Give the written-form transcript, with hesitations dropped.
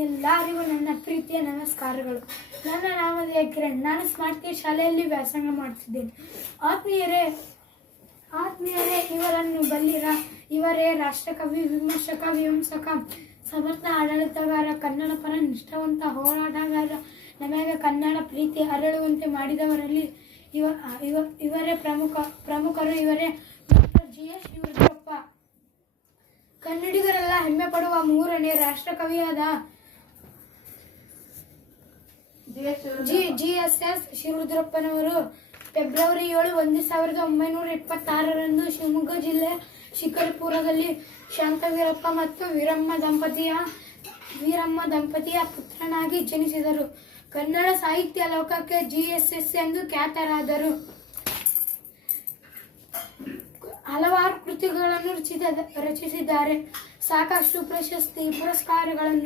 ಎಲ್ಲರಿಗೂ ನನ್ನ ಪ್ರೀತಿಯ ನಮಸ್ಕಾರಗಳು. ನನ್ನ ನಾಮಧೇಯ ಕಿರಣ್. ನಾನು ಸ್ಮಾರ್ಟ್ ಶಾಲೆಯಲ್ಲಿ ವ್ಯಾಸಂಗ ಮಾಡುತ್ತಿದ್ದೇನೆ. ಆತ್ಮೀಯರೇ, ಇವರನ್ನು ಬಲ್ಲಿರ. ಇವರೇ ರಾಷ್ಟ್ರಕವಿ, ವಿಮರ್ಶಕ, ವಿಮರ್ಶಕ, ಸಮರ್ಥ ಆಡಳಿತಗಾರ, ಕನ್ನಡ ಪರ ನಿಷ್ಠಾವಂತ ಹೋರಾಟಗಾರ. ನಮಗೆ ಕನ್ನಡ ಪ್ರೀತಿ ಅರಳುವಂತೆ ಮಾಡಿದವರಲ್ಲಿ ಇವರೇ ಪ್ರಮುಖರು. ಇವರೇ ಡಾಕ್ಟರ್ GS ಶಿವರುದ್ರಪ್ಪ. ಕನ್ನಡಿಗರೆಲ್ಲ ಹೆಮ್ಮೆ ಪಡುವ ಮೂರನೇ ರಾಷ್ಟ್ರಕವಿಯಾದ GSS ಶಿವರುದ್ರಪ್ಪನವರು ಫೆಬ್ರವರಿ 7, 1926ರಂದು ಶಿವಮೊಗ್ಗ ಜಿಲ್ಲೆ ಶಿಕಾರಿಪುರದಲ್ಲಿ ಶಾಂತವೀರಪ್ಪ ಮತ್ತು ವೀರಮ್ಮ ದಂಪತಿಯ ಪುತ್ರನಾಗಿ ಜನಿಸಿದರು. ಕನ್ನಡ ಸಾಹಿತ್ಯ ಲೋಕಕ್ಕೆ GSS ಎಂದು ಖ್ಯಾತರಾದರು. ಹಲವಾರು ಕೃತಿಗಳನ್ನು ರಚಿಸಿದ್ದಾರೆ. ಸಾಕಷ್ಟು ಪ್ರಶಸ್ತಿ, ಪುರಸ್ಕಾರಗಳನ್ನು